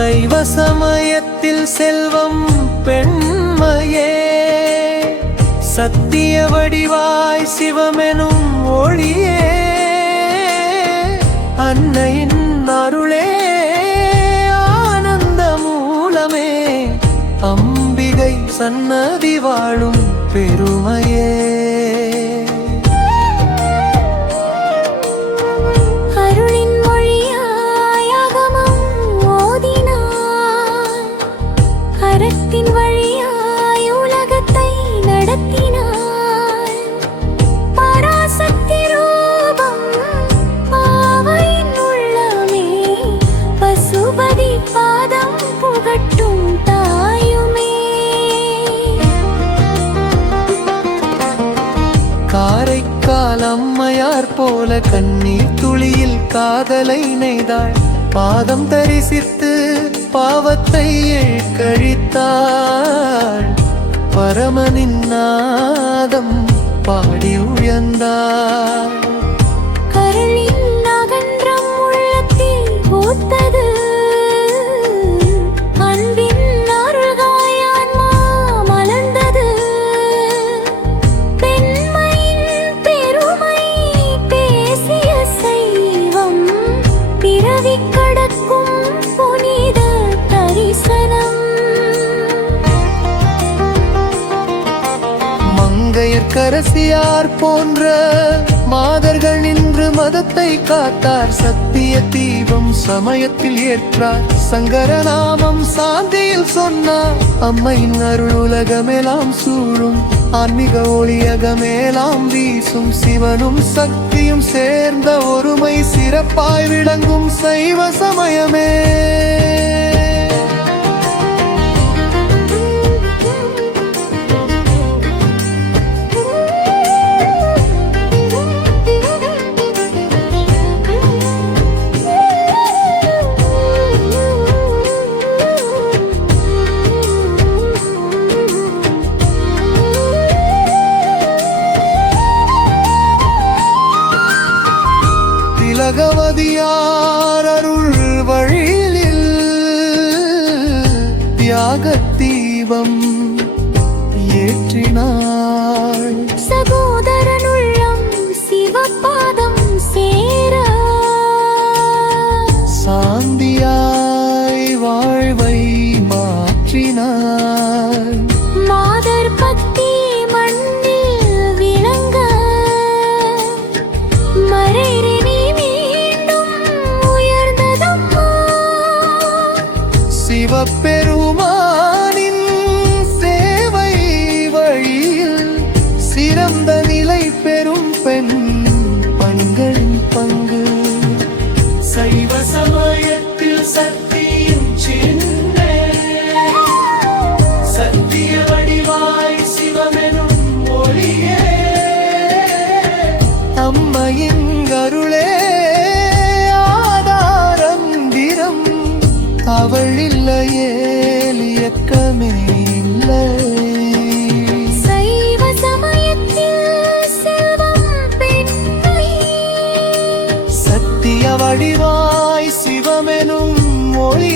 சைவ சமயத்தில் செல்வம் பெண்மையே, சத்திய வடிவாய் சிவமெனும் ஒளியே, அன்னையின் அருளே ஆனந்த மூலமே, அம்பிகை சன்னதி வாழும் பெருமையே. காரைக்கால் அம்மையார் போல கண்ணீர் துளியில் காதலை நெய்தாள், பாதம் தரிசித்து பாவத்தை கழித்தாள், பரமனின் நாதம் பாடி உயர்ந்தாள். கரளின் அகன்றம் உள்ளத்தில் பூத்தது, அன்பின் அருள்காயான் மலர்ந்தது, பெண்மையின் பெருமை பேசிய சைவம், பிறவி கடக்கும் புனித தரிசனம். மங்கையர்க்கரசியார் போன்ற மாதர்கள் நின்று மதத்தை காத்தார், சத்திய தீபம் சமயத்தில் ஏற்றார், சங்கரநாமம் சாந்தியில் சொன்னார், அம்மையின் அருள் உலகமெல்லாம் சூழும், ஆன்மீக ஒளியகமேலாம் வீசும், சிவனும் சக்தியும் சேர்ந்த ஒருமை சிறப்பாய் விளங்கும் சைவ சமயமே. பகவதியார் அருள் வழியில் தியாக தீபம் ஏற்றினாள், சகோதரனுள்ளம் சிவபாதம் சேர, சாந்தியாய் வாழ்வை மாற்றினாள், மாதர் பக்தி மண்ணில் விளங்க, மறைரி சிவபெருமானின் சேவை வழியில் சிறந்த நிலை பெறும் பெண் பண்களின் பங்கு. சைவ சமயத்தில் சக்தியின் சின்ன, சத்திய வடிவாய் சிவமெனும் ஒளியே, அம்மையின் அருளே ஆதாரந்திரம், அவள் இல்லையே இயக்கமே இல்லை. சைவ சமயத்தில் செல்வம் பெண்மை, சத்திய வடிவாய் சிவமெனும் ஒளி